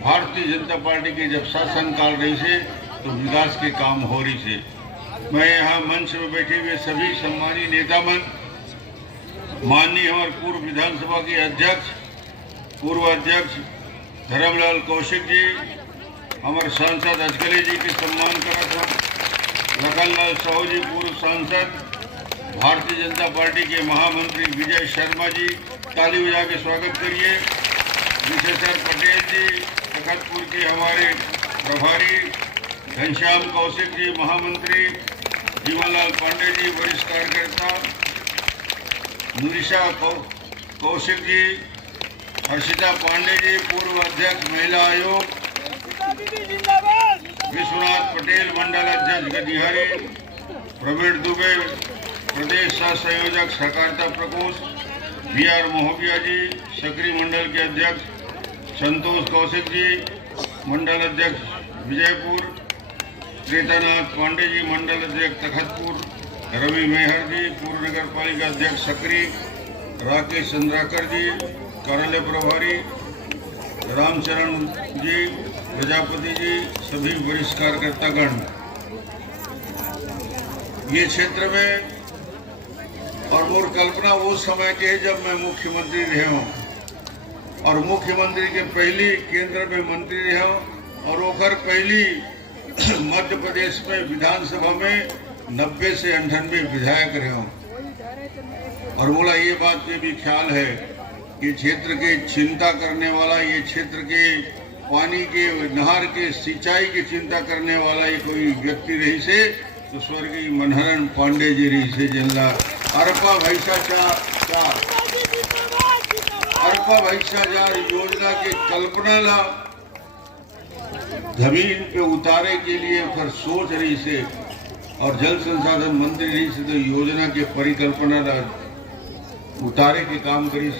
Bharatiya Janata party के जब शासनकाल रही से तो विकास के काम हो रही से। मैं यहाँ मंच में बैठे हुए सभी सम्मानीय नेतामन, माननीय हमारे पूर्व विधानसभा के अध्यक्ष, पूर्व अध्यक्ष धर्मलाल कौशिक जी, हमारे सांसद अजगले जी के सम्मान करा था, लखनलाल साहू जी पूर्व सांसद, भारतीय जनता पार्टी के महामंत्री विजय शर्मा जी, ताली बजा के स्वागत करिए। विशेषर पटेल जी, तखतपुर के हमारे प्रभारी, घनश्याम कौशिक जी महामंत्री, जीवनलाल पांडे जी वरिष्ठ कार्यकर्ता, मुनिशा कौशिक जी, हर्षिता पांडे जी पूर्व अध्यक्ष महिला आयोग, विश्वनाथ पटेल मंडल अध्यक्ष गतिहारी, प्रवीण दुबे प्रदेश सह संयोजक सहकारिता प्रकोष्ठ, BR मोहबिया जी सक्रिय मंडल के अध्यक्ष, संतोष कौशिक जी मंडल अध्यक्ष विजयपुर, त्रेतानाथ पांडे जी मंडल अध्यक्ष तखतपुर, रवि मेहर जी पूर्व नगर पालिका अध्यक्ष सक्रिय, राकेश चंद्राकर जी कार्यालय प्रभारी, रामचरण जी प्रजापति जी, सभी वरिष्ठ कार्यकर्तागण। ये क्षेत्र में और मोर कल्पना वो समय के जब मैं मुख्यमंत्री रहे हूँ और मुख्यमंत्री के पहली केंद्र में मंत्री रहे हूँ और ओकर पहली मध्य प्रदेश में विधानसभा में 90 से 98 विधायक रहे हूँ। और बोला ये बात पे भी ख्याल है कि क्षेत्र के चिंता करने वाला, ये क्षेत्र के पानी के नहर के सिंचाई की चिंता करने वाला ये कोई व्यक्ति रही से तो स्वर्गीय मनहरन पांडे जी रही से, जिनला अरपा भैसाचार योजना के कल्पना ला जमीन पे उतारे के लिए फिर सोच रही से और जल संसाधन मंत्री रही से तो योजना के परिकल्पना ला उतारे के काम करी।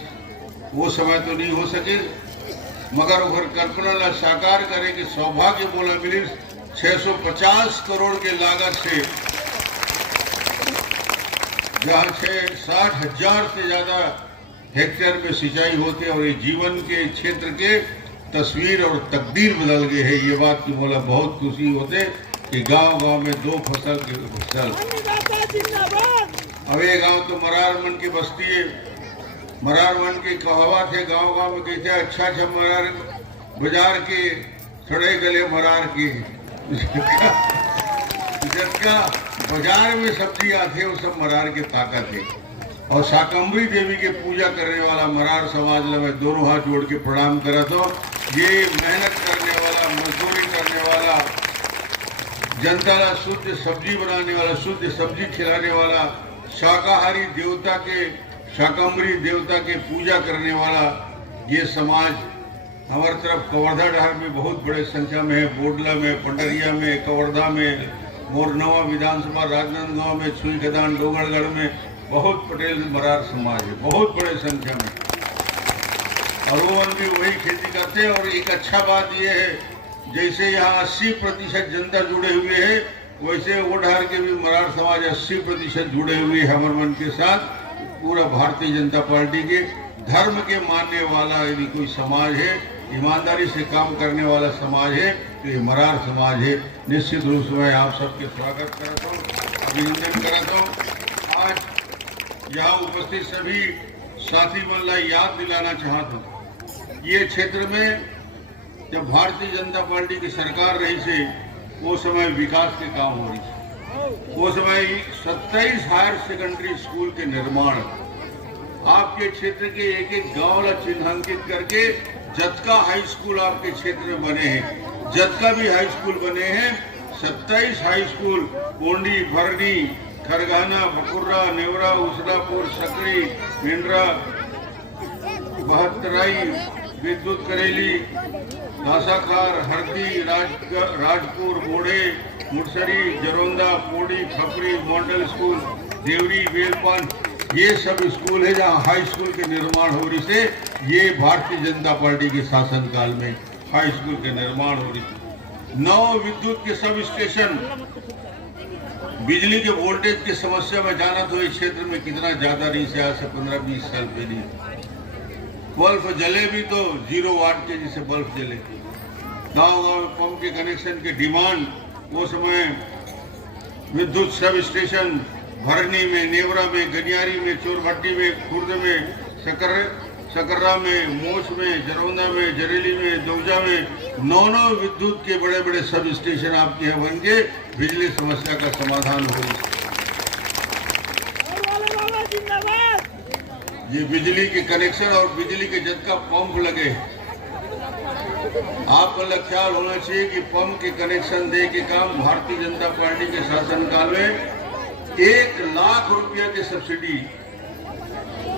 वो समय तो नहीं हो सके मगर उधर कल्पना ला साकार करे कि सौभाग्य बोला मिली 650 करोड़ के लागत से जहाँ 60,000 से ज्यादा हेक्टेयर में सिंचाई होते और ये जीवन के क्षेत्र के तस्वीर और तकदीर बदल गए है। ये बात की बोला बहुत खुशी होते कि गांव-गांव में 2 फसल के फसल। अब ये गांव तो मरार मन की बस्ती है, मरार मन की कहावत है, गांव-गांव में कहते हैं अच्छा मरार बाजार के थोड़े गले मरार के जिसका बाजार में सब्जी आते वो सब मरार के ताकत है। और शाकंभरी देवी के पूजा करने वाला मरार समाज में मैं दोनों हाथ जोड़ के प्रणाम करा तो ये मेहनत करने वाला, मजदूरी करने वाला, जनता का शुद्ध सब्जी बनाने वाला, शुद्ध सब्जी खिलाने वाला, शाकाहारी देवता के, शाकंभरी देवता के पूजा करने वाला ये समाज हमारी तरफ कवर्धा डहर में बहुत बड़े संख्या में है। बोडला में, पंडरिया में, कवर्धा में, मोरनवा विधानसभा, राजनांदगांव में, छुई खदान, डोंगरगढ़ में बहुत पटेल मरार समाज है, बहुत बड़े संख्या में। और वो भी वही खेती करते हैं। और एक अच्छा बात ये है जैसे यहाँ 80% जनता जुड़े हुए है वैसे वो डहर के भी मरार समाज 80% जुड़े हुए है हमारे मन के साथ। पूरा भारतीय जनता पार्टी के धर्म के मानने वाला यदि कोई समाज है, ईमानदारी से काम करने वाला समाज है तो ये मरार समाज है। निश्चित रूप से मैं आप सबके स्वागत करता हूँ, अभिनंदन करता हूँ। आज यहाँ उपस्थित सभी साथी मन ला याद दिलाना चाहता हूँ, ये क्षेत्र में जब भारतीय जनता पार्टी की सरकार रही से वो समय विकास के काम हो रही थी। वो समय 27 हायर सेकेंडरी स्कूल के निर्माण आपके क्षेत्र के एक एक गांव ला चिन्हांकित करके जतका हाई स्कूल आपके क्षेत्र में बने हैं, जतका भी हाई स्कूल बने हैं 27 हाई स्कूल कोंडी, भरनी, खरगाना, बकुर्रा, नेवरा, उसलापुर, सकरी, मेंढरा, बहत्तराई, विद्युत करेली, घासाखार, हरदी, राजपुर, बोढ़े, मुड़सरी, जरोंदा, पोड़ी, खपरी, मॉडल स्कूल, देवरी, बेलपान, ये सब स्कूल है जहाँ हाई स्कूल के निर्माण हो रही से। ये भारतीय जनता पार्टी के शासनकाल में हाई स्कूल के निर्माण हो रही थी। 9 विद्युत के सब स्टेशन, बिजली के वोल्टेज की समस्या में जाना तो इस क्षेत्र में कितना ज्यादा नहीं से आज से 15-20 साल पहले बल्ब जले भी तो 0 वाट के जैसे बल्ब जले। गांव-गांव में पंप के कनेक्शन की डिमांड, वो समय विद्युत सब स्टेशन भरनी में, नेवरा में, गनियारी में, चोरभट्टी में, खुर्द में, सकर्रा में, मोच में, जरौंदा में, जरेली में, दौजा में 9 विद्युत के बड़े बड़े सब स्टेशन आपके यहाँ बन के बिजली समस्या का समाधान हो। ये बिजली के कनेक्शन और बिजली के झटका पंप लगे। आपको ख्याल होना चाहिए कि पंप के कनेक्शन दे के काम भारतीय जनता पार्टी के शासनकाल में 1 लाख रुपया की सब्सिडी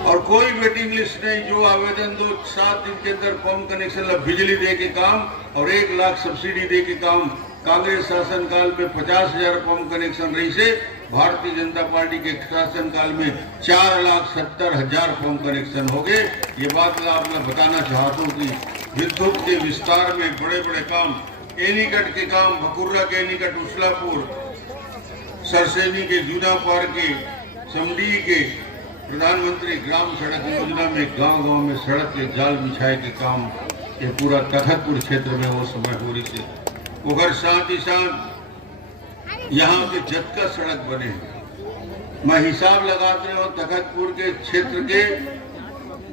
और कोई वेटिंग लिस्ट नहीं। जो आवेदन दो 7 दिन के अंदर पंप कनेक्शन बिजली दे के काम और 1 लाख सब्सिडी दे के काम। कांग्रेस शासनकाल में 50,000 पंप कनेक्शन रही से भारतीय जनता पार्टी के शासनकाल में 4,70,000 पंप कनेक्शन हो गए। ये बात मैं आपने बताना चाहता हूँ कि विद्युत के विस्तार में बड़े बड़े काम, एनीकट के काम, भकुर्रा के एनीकट, उसलापुर, सरसेनी के, जूना पार के, समडी के, प्रधानमंत्री ग्राम सड़क योजना में गांव-गांव में सड़क के जाल बिछाए के काम ये पूरा तखतपुर क्षेत्र में वो समय हो रही से। उधर साथ ही साथ यहाँ के झटका सड़क बने। मैं हिसाब लगाते हूँ तखतपुर के क्षेत्र के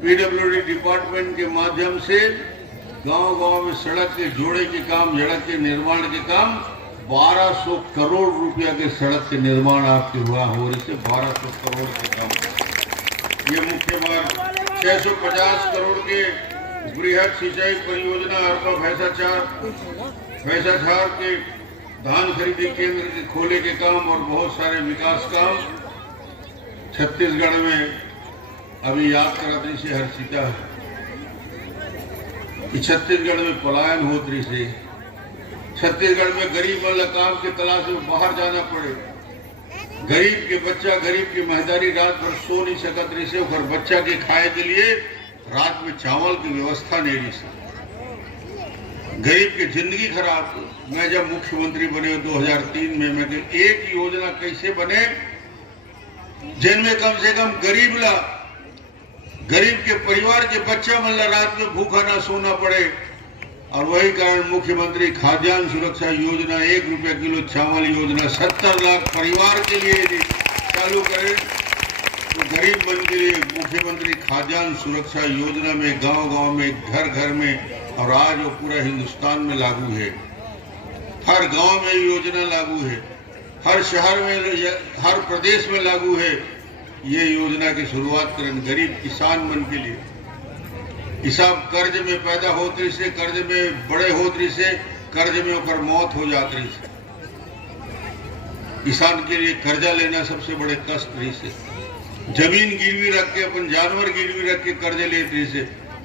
पीडब्ल्यूडी डिपार्टमेंट के माध्यम से गांव-गांव में सड़क के जोड़े के काम, सड़क के निर्माण के काम 1200 करोड़ रुपया के सड़क के निर्माण आपके हुआ हो रही से 1200 करोड़ के काम। ये मुख्य मार्ग 650 करोड़ के बृहद सिंचाई परियोजना अरपा भैंसाछार के धान खरीदी केंद्र के खोले के काम और बहुत सारे विकास काम छत्तीसगढ़ में अभी याद कराते से हर सीता है कि छत्तीसगढ़ में पलायन होत रही से छत्तीसगढ़ में गरीब वाला काम के तलाश में बाहर जाना पड़े। गरीब के बच्चा, गरीब की महदारी रात भर सो नहीं सकत रही से और बच्चा के खाए के लिए रात में चावल की व्यवस्था नहीं रही से। गरीब की जिंदगी खराब। मैं जब मुख्यमंत्री बने 2003 में मैं एक योजना कैसे बने जिनमें कम से कम गरीब के परिवार के बच्चा मतलब रात में भूखा ना सोना पड़े। और वही कारण मुख्यमंत्री खाद्यान्न सुरक्षा योजना, 1 रुपया किलो चावल योजना 70 लाख परिवार के लिए चालू करें। तो गरीब मन के लिए मुख्यमंत्री खाद्यान्न सुरक्षा योजना में गांव-गांव में, घर-घर में और आज वो पूरा हिंदुस्तान में लागू है। हर गांव में योजना लागू है, हर शहर में, हर प्रदेश में लागू है। ये योजना की शुरुआत करें गरीब किसान मन के लिए। किसान कर्ज में पैदा होते से, कर्ज में बड़े होते से, कर्ज में होकर मौत हो जाती से। किसान के लिए कर्जा लेना सबसे बड़े कष्ट रही से। जमीन गिरवी रख के, अपन जानवर गिरवी रख के कर्ज लेते से।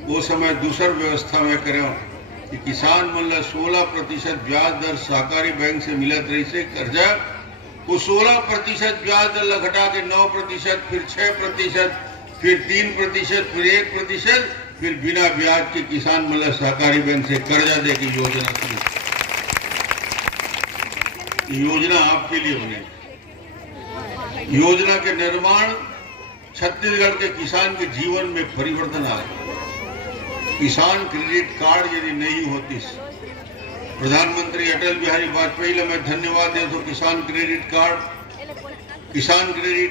वो समय दूसर व्यवस्था में करें कि किसान मतलब 16% ब्याज दर सहकारी बैंक से मिलत रही से कर्जा। वो 16% ब्याज दर घटा के 9%, फिर 6%, फिर 3%, फिर 1%, फिर बिना ब्याज के किसान मतलब सहकारी बैंक से कर्जा दे की योजना शुरू। योजना आपके लिए बने। योजना के निर्माण छत्तीसगढ़ के किसान के जीवन में परिवर्तन आए। किसान क्रेडिट कार्ड यदि नहीं होती, प्रधानमंत्री अटल बिहारी वाजपेयी को मैं धन्यवाद दें तो किसान क्रेडिट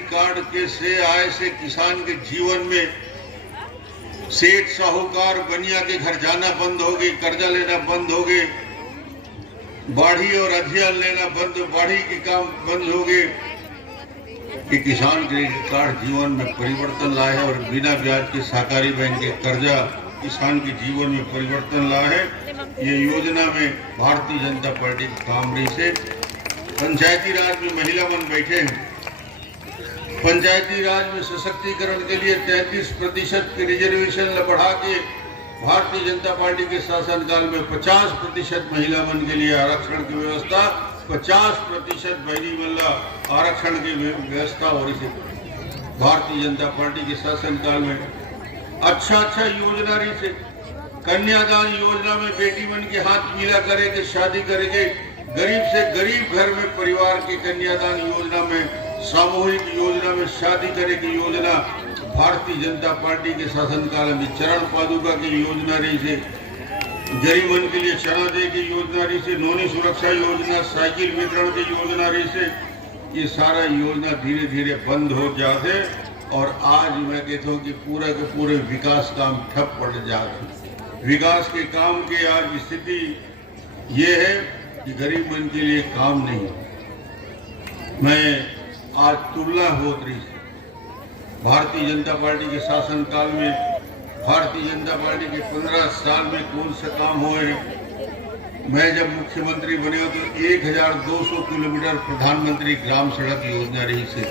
कार्ड के से आए से किसान के जीवन में सेठ साहूकार बनिया के घर जाना बंद हो गई, कर्जा लेना बंद हो गए, बाढ़ी और अधियान लेना बंद, बाढ़ी के काम बंद हो गए। कि किसान क्रेडिट कार्ड जीवन में परिवर्तन लाए है और बिना ब्याज के सहकारी बैंक के कर्जा किसान के जीवन में परिवर्तन लाए है। ये योजना में भारतीय जनता पार्टी काम रही से। पंचायती राज में महिला मन बैठे हैं। पंचायती राज में सशक्तिकरण के लिए 33% के रिजर्वेशन बढ़ा के भारतीय जनता पार्टी के शासनकाल में 50% महिला मन के लिए आरक्षण की व्यवस्था, 50% बहनी मल्ला आरक्षण की व्यवस्था हो रही थी। भारतीय जनता पार्टी के शासनकाल में अच्छा योजना रही से। कन्यादान योजना में बेटी मन के हाथ पीला करेंगे, शादी करेंगे। गरीब से गरीब घर में परिवार की कन्यादान योजना में, सामूहिक योजना में शादी करे की योजना भारतीय जनता पार्टी के शासनकाल में चरण पादुका की योजना रही से। गरीब मन के लिए चना दे की योजना रही से, नौनी सुरक्षा योजना, साइकिल वितरण की योजना रही से, ये सारा योजना धीरे धीरे बंद हो जाते और आज मैं कहता हूँ कि पूरा के पूरे विकास काम ठप पड़ जाते। विकास के काम की आज स्थिति ये है कि गरीब मन के लिए काम नहीं। मैं आज तुलना हो रही भारतीय जनता पार्टी के शासनकाल में, भारतीय जनता पार्टी के 15 साल में कौन सा काम हुए। मैं जब मुख्यमंत्री बने हो तो 1200 किलोमीटर प्रधानमंत्री ग्राम सड़क योजना रही से,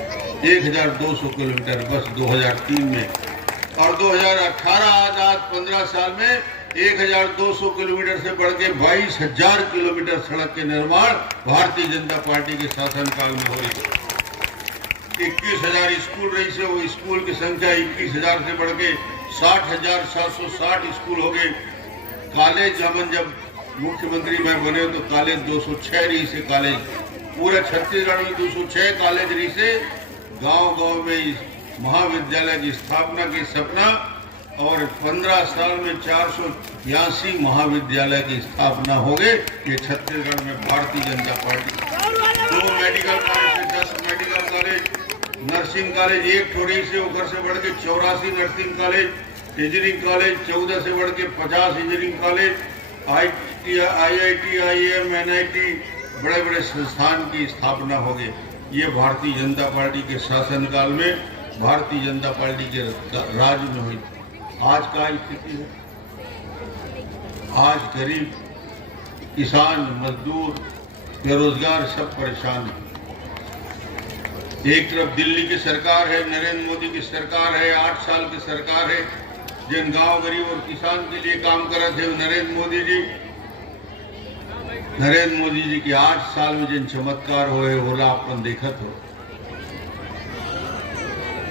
1200 किलोमीटर बस 2003 में, और 2018 आज 15 साल में 1200 किलोमीटर से बढ़ के 22,000 किलोमीटर सड़क के निर्माण भारतीय जनता पार्टी के शासनकाल में हो रही। 21,000 स्कूल रही से, वो स्कूल की संख्या 21,000 से बढ़ के 60,760 स्कूल हो गए। कॉलेज हमन जब मुख्यमंत्री मैं बने तो कॉलेज 206 रही से, कॉलेज पूरे छत्तीसगढ़ में 206 कॉलेज रही से। गांव-गांव में महाविद्यालय की स्थापना की सपना, और 15 साल में 482 महाविद्यालय की स्थापना हो गए। ये छत्तीसगढ़ में Bharatiya Janata party. 2 medical college से 10 मेडिकल कॉलेज, नर्सिंग कॉलेज 1 थोड़ी से ऊपर से बढ़ के 84 नर्सिंग कॉलेज, इंजीनियरिंग कॉलेज 14 से बढ़ के 50 engineering college, IIT, IIM, NIT बड़े बड़े संस्थान की स्थापना हो गई। ये भारतीय जनता पार्टी के शासनकाल में, भारतीय जनता पार्टी के राज में हुई। आज का स्थिति है, आज गरीब किसान, मजदूर, बेरोजगार सब परेशान है। एक तरफ दिल्ली की सरकार है, नरेंद्र मोदी की सरकार है, 8 साल की सरकार है, जिन गांव गरीब और किसान के लिए काम कर रहे थे नरेंद्र मोदी जी के 8 साल में जिन चमत्कार हुए होला अपन देखत हो।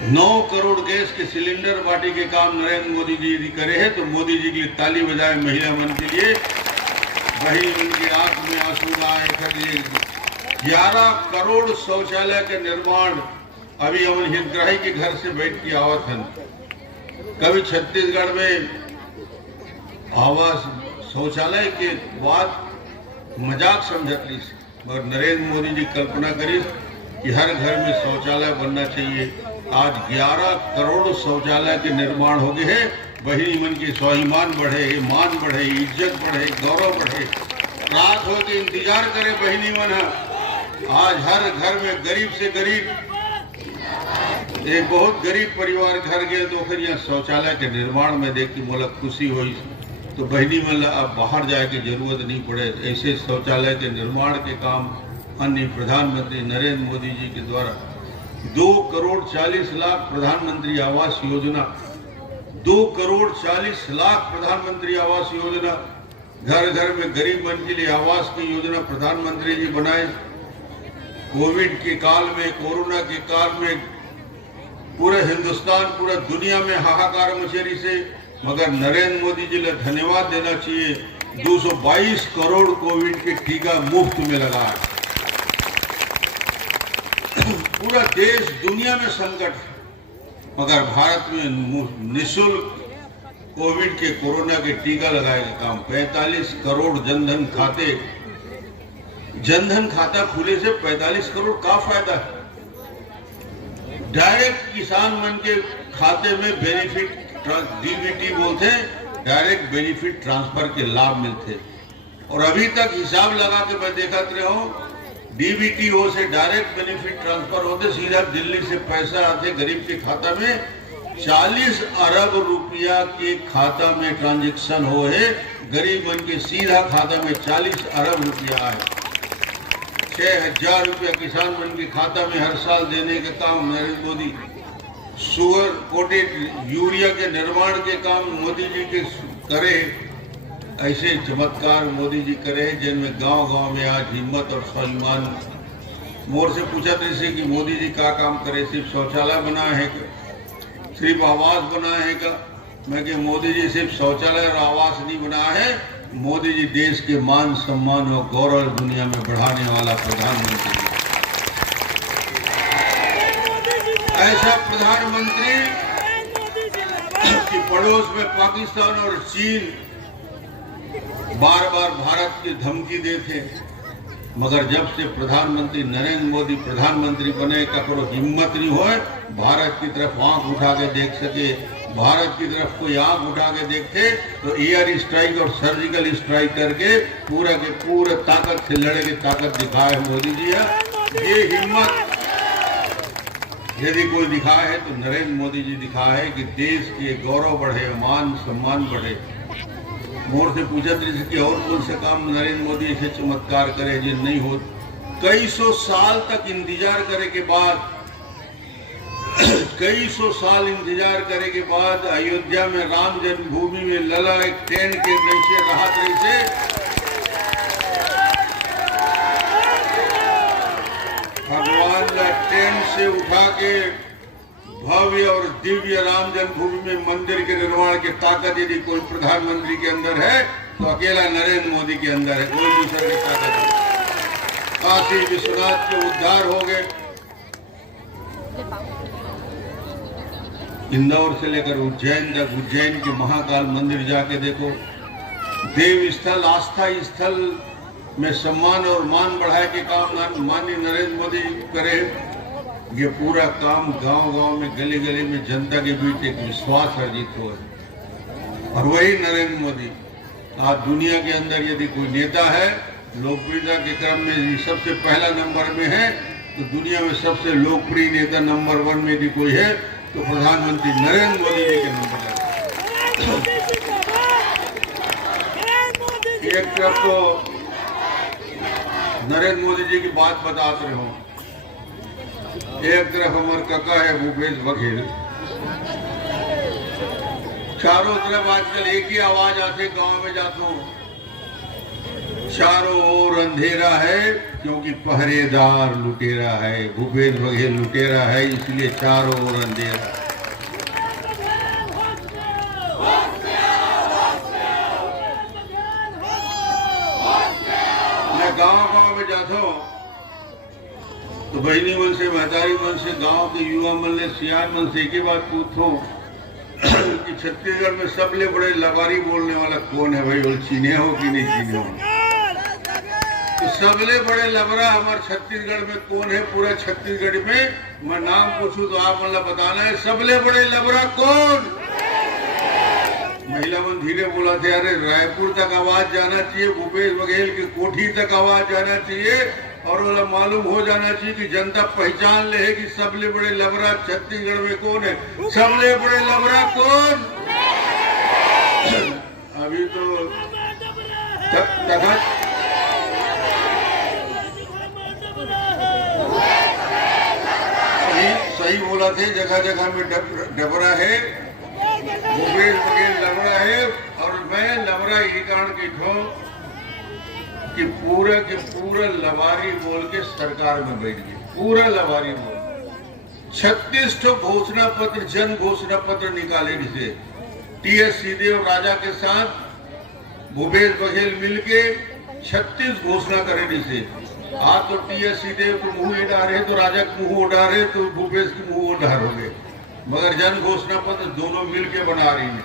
9 करोड़ गैस के सिलेंडर बांटे के काम नरेंद्र मोदी जी करे हैं, तो मोदी जी के लिए ताली बजाए महिला मन के लिए। वही उनकी आंख में आंसू आए। 11 करोड़ शौचालय के निर्माण अभी हम हितग्राही के घर से बैठ के आवत हैं। कभी छत्तीसगढ़ में आवास शौचालय के बाद मजाक समझत रही, मगर नरेंद्र मोदी जी कल्पना करी कि हर घर में शौचालय बनना चाहिए। आज 11 करोड़ शौचालय के निर्माण हो गए हैं। बहिनी मन के स्वाभिमान बढ़े, मान बढ़े, इज्जत बढ़े, गौरव बढ़े। रात हो के इंतजार करे बहिनी मन। आज हर घर में गरीब से गरीब, एक बहुत गरीब परिवार घर गए तो फिर यहाँ शौचालय के निर्माण में देख के मोला खुशी हुई। तो बहिनी मन अब बाहर जाए की जरूरत नहीं पड़े। ऐसे शौचालय के निर्माण के काम अन्य प्रधानमंत्री नरेंद्र मोदी जी के द्वारा 2 करोड़ 40 लाख प्रधानमंत्री आवास योजना, 2 करोड़ 40 लाख प्रधानमंत्री आवास योजना, घर घर में गरीब मन के लिए आवास की योजना प्रधानमंत्री जी बनाए। कोविड के काल में, कोरोना के काल में पूरे हिंदुस्तान, पूरा दुनिया में हाहाकार मचेरी से, मगर नरेंद्र मोदी जी ने धन्यवाद देना चाहिए। 222 करोड़ कोविड के टीका मुफ्त में लगा है। पूरा देश दुनिया में संकट, मगर भारत में निःशुल्क कोविड के, कोरोना के टीका लगाए का काम। 45 करोड़ जनधन खाते, जनधन खाता खुले से 45 करोड़ का फायदा है। डायरेक्ट किसान मन के खाते में बेनिफिट, DBT बोलते हैं, डायरेक्ट बेनिफिट ट्रांसफर के लाभ मिलते। और अभी तक हिसाब लगा के मैं देखत रहा हूँ, DBT हो से डायरेक्ट बेनिफिट ट्रांसफर होते, सीधा दिल्ली से पैसा आते गरीब के खाता में। 40 अरब रुपया के खाता में ट्रांजेक्शन हो है, गरीब मन के सीधा खाता में 40 अरब रुपया आए। 6,000 रुपया किसान मन के खाता में हर साल देने का काम नरेंद्र मोदी। सुअर कोटेड यूरिया के निर्माण के काम मोदी जी के करे। ऐसे चमत्कार मोदी जी करे जिनमें गांव-गांव में आज हिम्मत और स्वाभिमान। मोर से पूछा जैसे कि मोदी जी क्या काम करे, सिर्फ शौचालय बनाए हैं क्या, सिर्फ आवास बनाए हैं क्या? मैं कि मोदी जी सिर्फ शौचालय और आवास नहीं बनाया है, मोदी जी देश के मान सम्मान और गौरव दुनिया में बढ़ाने वाला प्रधानमंत्री। ऐसा प्रधानमंत्री कि पड़ोस में पाकिस्तान और चीन बार बार भारत की धमकी देते, मगर जब से प्रधानमंत्री नरेंद्र मोदी प्रधानमंत्री बने, ककरो हिम्मत नहीं होए भारत की तरफ आंख उठा के देख सके। भारत की तरफ कोई आंख उठा के देखते तो एयर स्ट्राइक और सर्जिकल स्ट्राइक करके पूरा के पूरा ताकत से लड़े की ताकत दिखाए मोदी जी। ये हिम्मत यदि कोई दिखाया है तो नरेंद्र मोदी जी दिखाया है कि देश के गौरव बढ़े, मान सम्मान बढ़े। मोर से पूछा कि और कौन से काम नरेंद्र मोदी ऐसे चमत्कार करे जो नहीं हो। कई सौ साल तक इंतजार करे के बाद, कई सौ साल इंतजार करे के बाद अयोध्या में राम जन्मभूमि में लला एक ट्रेन के नीचे राहत रही से भगवान ने ट्रेन से उठा के भव्य और दिव्य राम जन्मभूमि में मंदिर के निर्माण की ताकत यदि कोई प्रधानमंत्री के अंदर है तो अकेला नरेंद्र मोदी के अंदर है, कोई दूसरे की ताकत है। काशी विश्वनाथ के उद्धार हो गए, इंदौर से लेकर उज्जैन तक, उज्जैन के महाकाल मंदिर जाके देखो। देव स्थल, आस्था स्थल में सम्मान और मान बढ़ाए के काम माननीय नरेंद्र मोदी करे। ये पूरा काम गांव-गांव में, गली गली में जनता के बीच एक विश्वास अर्जित हो है। और वही नरेंद्र मोदी आज दुनिया के अंदर यदि कोई नेता है लोकप्रियता के क्रम में सबसे पहला नंबर में है, तो दुनिया में सबसे लोकप्रिय नेता नंबर 1 में यदि कोई है तो प्रधानमंत्री नरेंद्र मोदी जी के नंबर है। एक तरफ तो नरेंद्र मोदी जी की बात बताते रहे हो, एक तरफ हमारे काका है भूपेश बघेल। चारों तरफ आजकल एक ही आवाज आती, गांव में जाता हूं चारों ओर अंधेरा है क्योंकि पहरेदार लुटेरा है। भूपेश बघेल लुटेरा है इसलिए चारों ओर अंधेरा। मैं गांव-गांव में जाता हूं तो बहनी मन से, महतारी मन से, गांव के युवा मन से, सियान मन से एक ही बात पूछो कि छत्तीसगढ़ में सबले बड़े लबारी बोलने वाला कौन है भाई, बोल चीने हो कि नहीं चीने हो। तो सबले बड़े लबरा हमारे छत्तीसगढ़ में कौन है, पूरा छत्तीसगढ़ में मैं नाम पूछूं तो आप मतलब बताना है सबले बड़े लबरा कौन। महिला मन धीरे बोला थे, अरे रायपुर तक आवाज जाना चाहिए, भूपेश बघेल की कोठी तक आवाज जाना चाहिए और वाला मालूम हो जाना चाहिए कि जनता पहचान ले है कि सबले बड़े लबरा छत्तीसगढ़ में कौन है। सबले बड़े लबरा कौन? अभी तो सही बोला थे, जगह जगह में डबरा है, भूपेश बघेल लबरा है। और मैं लबरा ये कारण की ठो कि पूरा के पूरा लबारी बोल के सरकार में बैठ गई, पूरा लबारी बोल। 36 ठो घोषणा पत्र, जन घोषणा पत्र निकाले जिसे टीएस सिंहदेव राजा के साथ भूपेश बघेल मिलके 36 घोषणा करे जिसे। आज तो टीएस सिंहदेव को मुंह उड़ा रहे तो राजा को मुंह उड़ा रहे तो भूपेश के मुंह उड़ा हो गए, मगर जन घोषणा पत्र दोनों मिलके बना रही है।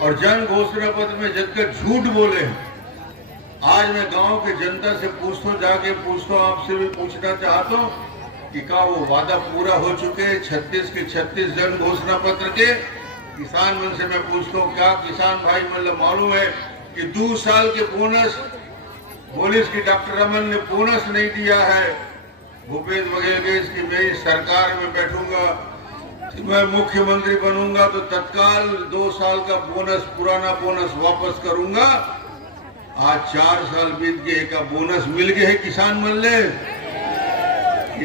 और जन घोषणा पत्र में जबकि झूठ बोले हैं। आज मैं गांव के जनता से पूछता हूँ, जाके पूछता हूँ, आपसे भी पूछना चाहता हूँ कि क्या वो वादा पूरा हो चुके हैं 36 के 36 जन घोषणा पत्र के। किसान मन से मैं पूछता हूँ, क्या किसान भाई मतलब मालूम है कि 2 साल के बोनस पुलिस की डॉक्टर रमन ने बोनस नहीं दिया है। भूपेश बघेल के इसकी मैं सरकार में बैठूंगा, मैं मुख्यमंत्री बनूंगा तो तत्काल 2 साल का बोनस, पुराना बोनस वापस करूंगा। आज 4 साल बीत गए, का बोनस मिल गए है किसान मन ले,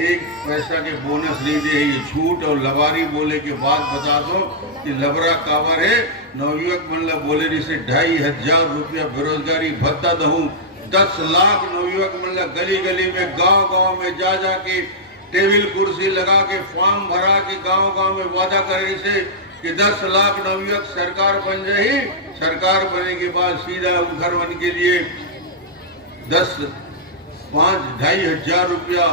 1 पैसा के बोनस नहीं दे। ये झूठ और लबारी बोले के बाद बता दो कि लबरा कावर है। नवयुवक मन ला बोले जैसे 2500 रुपया बेरोजगारी भत्ता दूं, 10 लाख नवयुवक मन ला गली गली में, गांव गांव में जा जाके टेबल कुर्सी लगा के फॉर्म भरा के गांव गांव में वादा करे से कि 10 लाख नवयुवक सरकार बन जाए। सरकार बनने के बाद सीधा घर बन के लिए 2,500 रुपया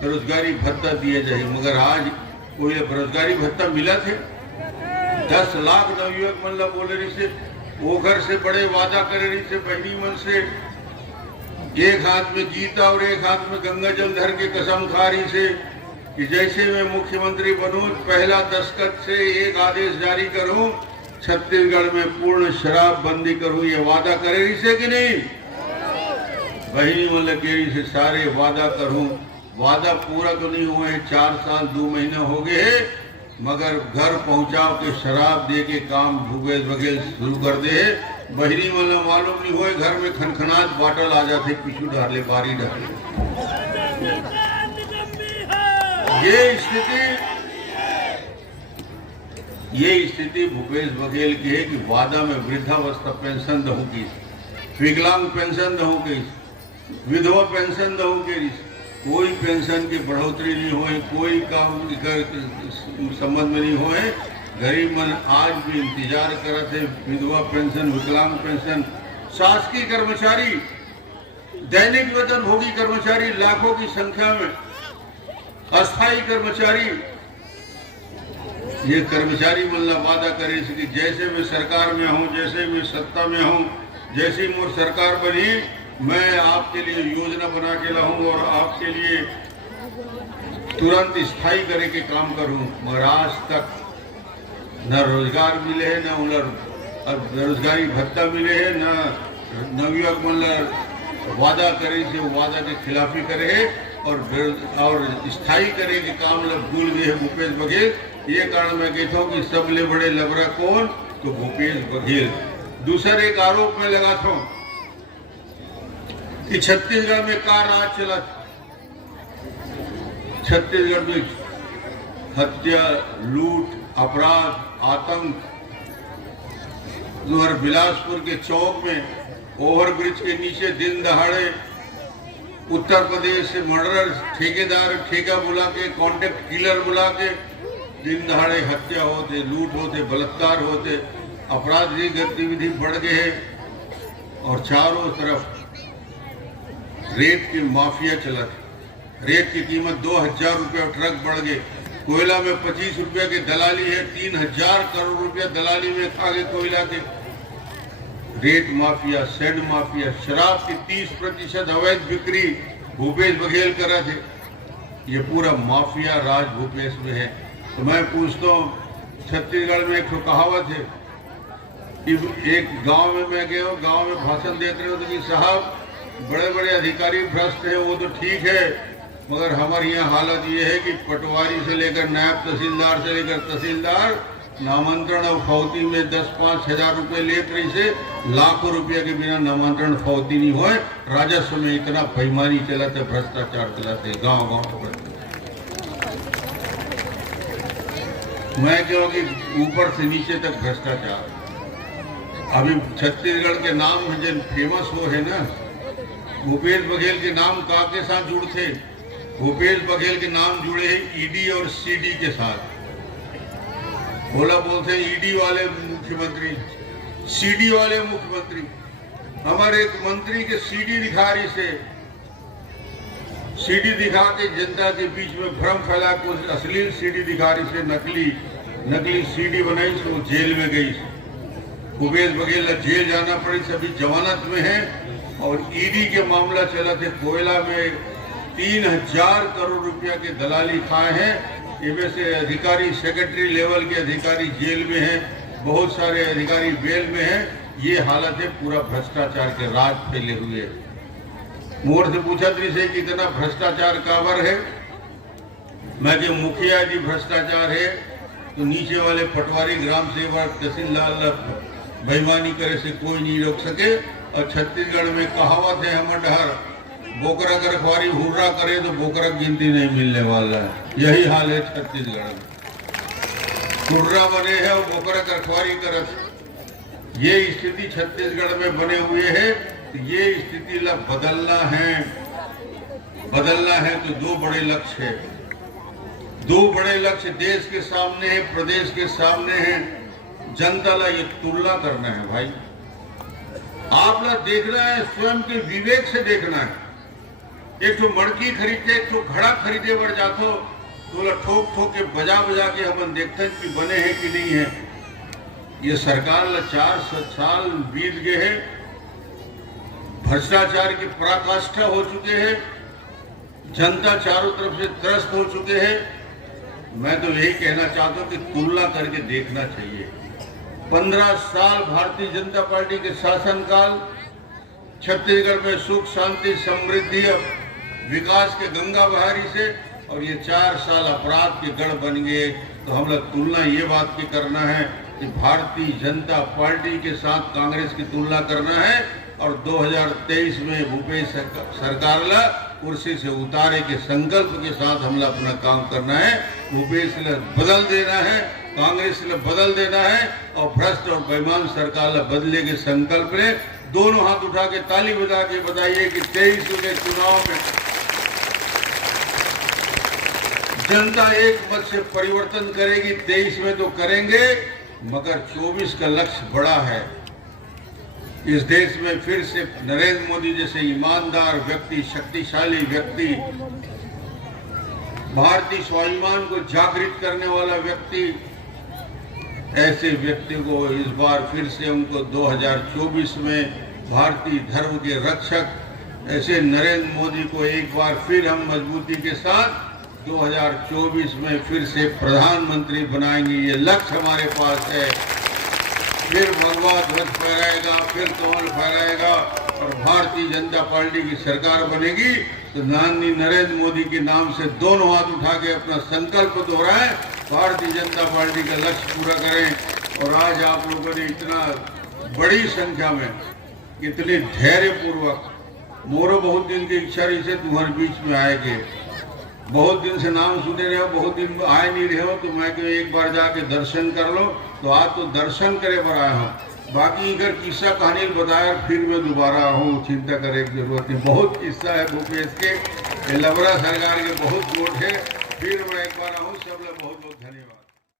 बेरोजगारी भत्ता दिया जाए, मगर आज कोई बेरोजगारी भत्ता मिला थे। 10 लाख नवयुवक मतलब बोले से वो घर से बड़े वादा करे रही से बहनी मन से, एक हाथ में गीता और एक हाथ में गंगा जल धर के कसम खा रही से कि जैसे मैं मुख्यमंत्री बनूं पहला दस्तखत से एक आदेश जारी करूं, छत्तीसगढ़ में पूर्ण शराब बंदी करूं, ये वादा करे रही से कि नहीं? बहनी मन लगे रही से सारे वादा करूं, वादा पूरा तो नहीं हुए, 4 साल 2 महीना हो गए, मगर घर पहुंचाओ के शराब दे के काम भूपेश बघेल शुरू कर दे। बहरी मतलब मालूम नहीं हुए घर में खनखनात बाटल आ जाते, पिछू डाले बारी डाले। ये स्थिति भूपेश बघेल की है कि वादा में वृद्धावस्था पेंशन दहू की, विकलांग पेंशन दहू की, विधवा पेंशन दहू की, कोई पेंशन की बढ़ोतरी नहीं हुई, कोई काम संबंध में नहीं हुए। गरीब मन आज भी इंतजार करते, विधवा पेंशन, विकलांग पेंशन, शासकीय कर्मचारी, दैनिक वेतन भोगी कर्मचारी लाखों की संख्या में, अस्थायी कर्मचारी, ये कर्मचारी मतलब वादा करे कि जैसे मैं सरकार में हूँ, जैसे मैं सत्ता में हूँ, जैसी मोर सरकार बनी, मैं आपके लिए योजना बना के लाऊं और आपके लिए तुरंत स्थायी करे के काम करूं। मगर आज तक न रोजगार मिले है, न उन्हें बेरोजगारी भत्ता मिले है, न नवयुवक मतलब वादा करे से वादा के खिलाफी करे है और स्थायी करे के काम भूल गए है भूपेश बघेल। ये कारण मैं कहता हूँ कि सबले बड़े लबरा कौन, तो भूपेश बघेल। दूसरा एक आरोप में लगा था कि छत्तीसगढ़ में का राज चला, छत्तीसगढ़ में हत्या, लूट, अपराध, आतंक। उधर बिलासपुर के चौक में ओवरब्रिज के नीचे दिन दहाड़े उत्तर प्रदेश से मर्डर ठेकेदार ठेका बुला के, कॉन्ट्रैक्ट किलर बुला के दिन दहाड़े हत्या होते, लूट होते, बलात्कार होते, आपराधिक गतिविधि बढ़ गए हैं और चारों तरफ रेत की माफिया चला था। रेत की कीमत 2000 रुपया ट्रक बढ़ गए, कोयला में 25 रुपया की दलाली है, 3000 करोड़ रुपया दलाली में खा गए कोयला के। रेत माफिया, सैंड माफिया, शराब की 30% अवैध बिक्री भूपेश बघेल कर रहे थे। ये पूरा माफिया राज भूपेश में है। तो मैं पूछता हूँ, छत्तीसगढ़ में एक कहावत है कि एक गांव में मैं गया, गांव में भाषण देते रहे तो कि साहब बड़े बड़े अधिकारी भ्रष्ट हैं, वो तो ठीक है, मगर हमारे यहाँ हालत ये है कि पटवारी से लेकर नायब तहसीलदार से लेकर तहसीलदार नामांतरण और फौती में 10-5 हजार रुपए लेते रही से, लाखों रुपया के बिना नामांतरण फौती नहीं हुए। राजस्व में इतना बेईमानी चलाते, भ्रष्टाचार चलाते गांव गांव पर। मैं कहूँ कि ऊपर से नीचे तक भ्रष्टाचार। अभी छत्तीसगढ़ के नाम जो फेमस हो है ना, भूपेश बघेल के नाम का के साथ जुड़ते, भूपेश बघेल के नाम जुड़े हैं ईडी और सीडी के साथ। बोला बोलते हैं ईडी वाले मुख्यमंत्री, सीडी वाले मुख्यमंत्री। हमारे एक मंत्री के सीडी दिखा रही से, सीडी दिखा के जनता के बीच में भ्रम फैला, कुछ अश्लील सीडी दिखा रही से, नकली सीडी बनाई से, वो जेल में गई। भूपेश बघेल जेल जाना पड़ी, सभी जमानत में है। और ईडी के मामला चला थे, कोयला में 3000 करोड़ रुपया के दलाली खाए हैं। इनमें से अधिकारी, सेक्रेटरी लेवल के अधिकारी जेल में हैं, बहुत सारे अधिकारी बेल में हैं। ये हालत है, पूरा भ्रष्टाचार के राज फैले हुए। मोर से पूछा से कितना भ्रष्टाचार काबर है, मैं कि मुखिया जी भ्रष्टाचार है, तो नीचे वाले पटवारी, ग्राम सेवक, तहसीलदार बेईमानी करे से कोई नहीं रोक सके। और छत्तीसगढ़ में कहावत है हमर डहर, बोकरा कर रखवारी हुर्रा करे तो बोकरा गिनती नहीं मिलने वाला है। यही हाल है छत्तीसगढ़ में, हुर्रा बने हैं और बोकरा कर रखवारी करत। ये स्थिति छत्तीसगढ़ में बने हुए है। ये स्थिति ला बदलना है तो 2 बड़े लक्ष्य है। 2 बड़े लक्ष्य देश के सामने है, प्रदेश के सामने है। जनता ला ये तुलना करना है भाई, आप ला देखना है, स्वयं के विवेक से देखना है। एक तो मड़की खरीदते, एक तो घड़ा खरीदे बढ़ जातो, तो ठोक ठोक के बजा के हम देखते हैं कि बने हैं कि नहीं है। ये सरकार ला 4 साल बीत गए हैं, भ्रष्टाचार की पराकाष्ठा हो चुके हैं, जनता चारों तरफ से त्रस्त हो चुके हैं। मैं तो यही कहना चाहता हूं कि तुलना करके देखना चाहिए। 15 साल भारतीय जनता पार्टी के शासनकाल, छत्तीसगढ़ में सुख शांति समृद्धि विकास के गंगा बहारी से, और ये 4 साल अपराध के गढ़ बन गए। तो हम लोग तुलना ये बात की करना है कि भारतीय जनता पार्टी के साथ कांग्रेस की तुलना करना है, और 2023 में भूपेश सरकार ला कुर्सी से उतारे के संकल्प के साथ हमला अपना काम करना है। भूपेश ला बदल देना है, कांग्रेस ला बदल देना है, और भ्रष्ट और बेईमान सरकार ला बदले के संकल्प ले। दोनों हाथ उठा के ताली बजा के बताइए कि 23 के चुनाव में जनता एक मत से परिवर्तन करेगी। 23 में तो करेंगे, मगर 24 का लक्ष्य बड़ा है। इस देश में फिर से नरेंद्र मोदी जैसे ईमानदार व्यक्ति, शक्तिशाली व्यक्ति, भारतीय स्वाभिमान को जागृत करने वाला व्यक्ति, ऐसे व्यक्ति को इस बार फिर से उनको 2024 में भारतीय धर्म के रक्षक ऐसे नरेंद्र मोदी को एक बार फिर हम मजबूती के साथ 2024 में फिर से प्रधानमंत्री बनाएंगे। ये लक्ष्य हमारे पास है। फिर भगवा ध्वज फहराएगा, फिर कमल फहराएगा, और भारतीय जनता पार्टी की सरकार बनेगी। तो नरेंद्र मोदी के नाम से दोनों हाथ उठा के अपना संकल्प दोहराएं, भारतीय जनता पार्टी का लक्ष्य पूरा करें। और आज आप लोगों ने इतना बड़ी संख्या में, इतने धैर्य पूर्वक, मोरो बहुत दिन की इच्छा रही से तुम्हारे बीच में आएंगे। बहुत दिन से नाम सुने रहे हो, बहुत दिन आए नहीं रहे हो, तो मैं क्यों एक बार जाके दर्शन कर लो। तो आज तो दर्शन करे पर आया हूँ। बाकी अगर किस्सा कहानी बताया फिर मैं दोबारा हूँ, चिंता करे की जरूरत नहीं। बहुत किस्सा है भूपेश के, लबरा सरकार के बहुत वोट है। फिर मैं एक बार आऊँ। सब लोग बहुत बहुत धन्यवाद।